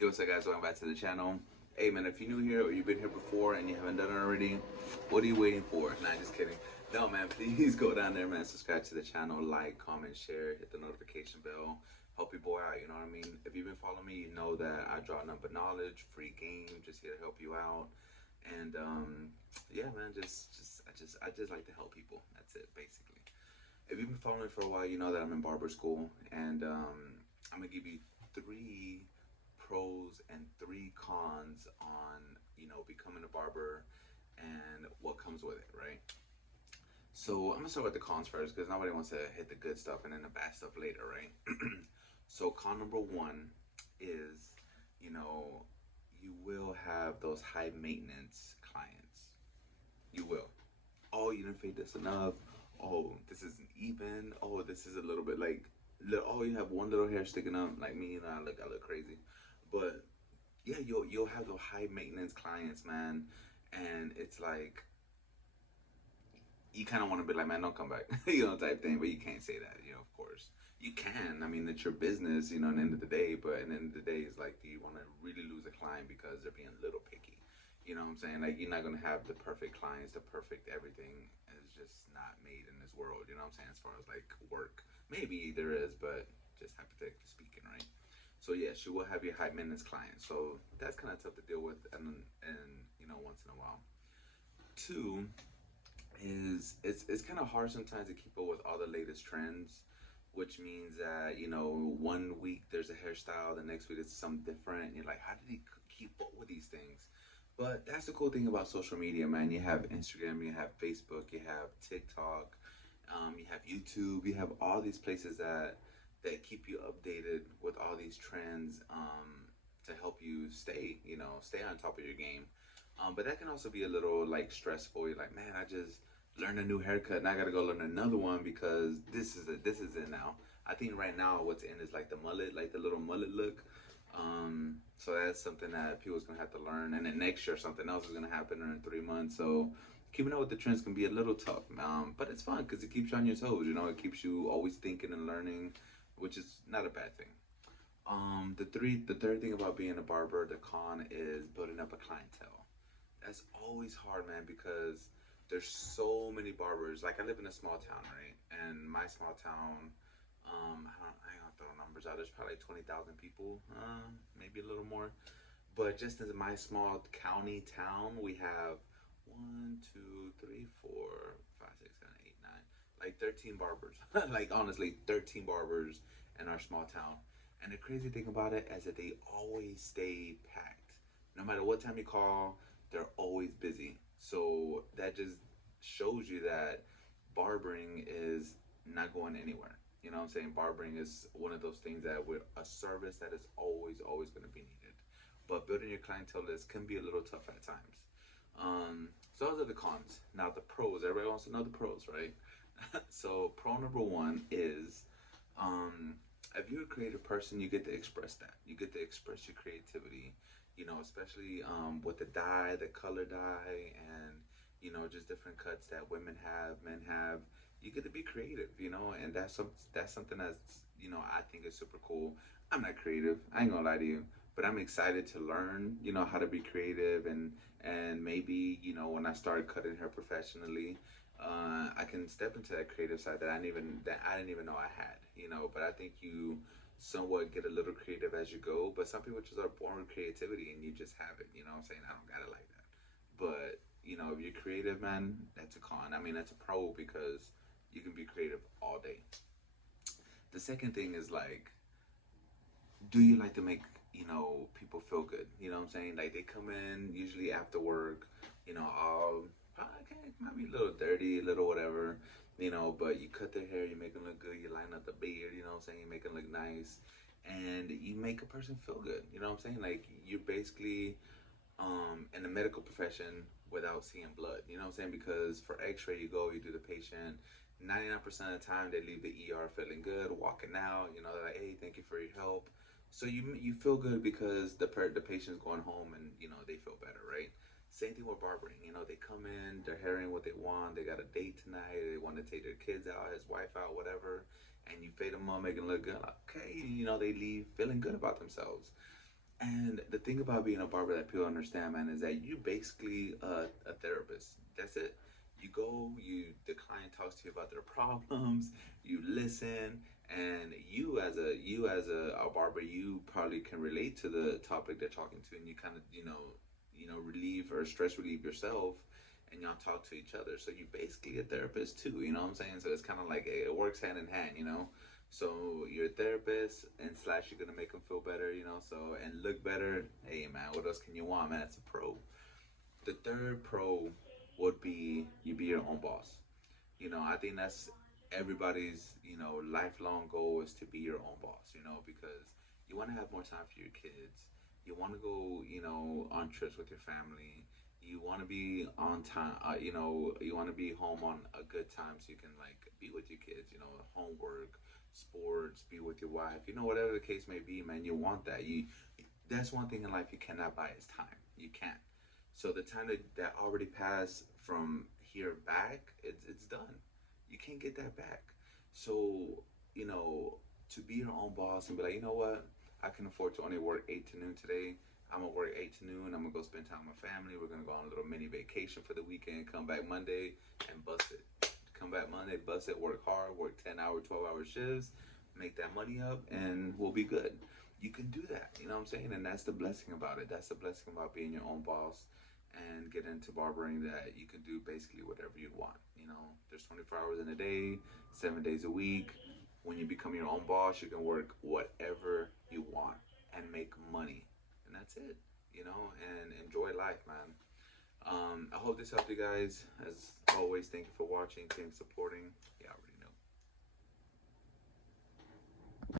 Yo, what's up, guys? Welcome back to the channel. Hey, man, if you're new here or you've been here before and you haven't done it already, what are you waiting for? Nah, just kidding. No, man, please go down there, man. Subscribe to the channel, like, comment, share, hit the notification bell. Help your boy out, you know what I mean? If you've been following me, you know that I draw nothing but knowledge, free game, just here to help you out. And yeah, man, I just like to help people. That's it, basically. If you've been following me for a while, you know that I'm in barber school, and I'm gonna give you three pros and three cons on becoming a barber and what comes with it, right? So I'm gonna start with the cons first because nobody wants to hit the good stuff and then the bad stuff later, right? So con number one is, you know, you will have those high maintenance clients. You will. Oh, you didn't fade this enough. Oh, this isn't even. Oh, this is a little bit like. Oh, you have one little hair sticking up, like me, and I look crazy. But yeah, you'll have those high maintenance clients, man, and it's like you kind of want to be like, man, don't come back, type thing. But you can't say that, of course. You can. I mean, it's your business, at the end of the day. But at the end of the day, it's like, do you want to really lose a client because they're being a little picky? You know what I'm saying? Like, you're not gonna have the perfect clients, the perfect everything is just not made in this world. You know what I'm saying? As far as like work, maybe there is, but just hypothetically speaking, right? So yes, you will have your high maintenance clients. So that's kind of tough to deal with, and once in a while. Two is it's kind of hard sometimes to keep up with all the latest trends, which means that one week there's a hairstyle, the next week it's something different, and you're like, how did he keep up with these things? But that's the cool thing about social media, man. You have Instagram, you have Facebook, you have TikTok, you have YouTube, you have all these places that keep you updated with all these trends, to help you stay on top of your game. But that can also be a little like stressful. You're like, man, I just learned a new haircut and I gotta go learn another one because this is it now. I think right now what's in is like the mullet, like the little mullet look. So that's something that people's gonna have to learn, and then next year something else is gonna happen in 3 months. So keeping up with the trends can be a little tough, but it's fun because it keeps you on your toes. It keeps you always thinking and learning, which is not a bad thing. The third thing about being a barber, the con is building up a clientele. That's always hard, man, because there's so many barbers. Like, I live in a small town, right? And my small town, I don't throw numbers out. There's probably 20,000 people, maybe a little more. But just in my small county town, we have one, two, three, four, five, six, seven, eight, nine, like 13 barbers. Like, honestly, 13 barbers in our small town. And the crazy thing about it is that they always stay packed. No matter what time you call, they're always busy. So that just shows you that barbering is not going anywhere. You know what I'm saying? Barbering is one of those things that with a service that is always going to be needed. But building your clientele list can be a little tough at times. So those are the cons. Now the pros. Everybody wants to know the pros, right? So pro number one is, if you're a creative person, you get to express that. You get to express your creativity. Especially with the dye, the color dye, and just different cuts that women have, men have. You get to be creative, and that's something that's I think is super cool. I'm not creative. I ain't gonna lie to you, but I'm excited to learn, how to be creative, and maybe when I start cutting hair professionally, I can step into that creative side that I didn't even know I had, But I think you somewhat get a little creative as you go. But some people just are born with creativity and you just have it. You know what I'm saying? I don't got it like that. But if you're creative, man, that's a con. I mean, that's a pro because you can be creative all day. The second thing is like, do you like to make people feel good? You know what I'm saying? Like, they come in usually after work, all okay, might be a little dirty, a little whatever, but you cut their hair, you make them look good, you line up the beard, you know what I'm saying? You make them look nice, and you make a person feel good. You know what I'm saying? Like, you're basically in the medical profession without seeing blood. You know what I'm saying? Because for X-ray, you go, you do the patient. 99% of the time, they leave the ER feeling good, walking out. They're like, hey, thank you for your help. So you feel good because the patient's going home and they feel better, right? Same thing with barbering. They come in, they're hearing what they want. They got a date tonight. They want to take their kids out, his wife out, whatever. And you fade them up, make them look good. Okay, they leave feeling good about themselves. And the thing about being a barber that people understand, man, is that you basically a therapist. That's it. You go, the client talks to you about their problems, you listen, and you as a barber, you probably can relate to the topic they're talking to, and you kind of relieve or stress relieve yourself, and y'all talk to each other. So you basically a therapist too. You know what I'm saying? So it's kind of like it works hand in hand. So you're a therapist and slash you're gonna make them feel better, so and look better. Hey man, what else can you want, man? It's a pro. The third pro would be you be your own boss. I think that's everybody's, lifelong goal is to be your own boss, because you want to have more time for your kids. You want to go, on trips with your family. You want to be on time, you want to be home on a good time so you can like be with your kids, homework, sports, be with your wife, whatever the case may be, man, you want that. That's one thing in life you cannot buy is time. You can't. So the time that already passed from here back, it's done. You can't get that back. So, you know, to be your own boss and be like, you know what? I can afford to only work 8 to noon today. I'm gonna work 8 to noon. I'm gonna go spend time with my family. We're gonna go on a little mini vacation for the weekend. Come back Monday and bust it. Come back Monday, bust it. Work hard. Work 10-hour, 12-hour shifts. Make that money up, and we'll be good. You can do that. You know what I'm saying? And that's the blessing about it. That's the blessing about being your own boss and get into barbering, that you can do basically whatever you want. There's 24 hours in a day, 7 days a week. When you become your own boss, you can work whatever you want and make money. And that's it, and enjoy life, man. I hope this helped you guys. As always, thank you for watching, team supporting. Yeah,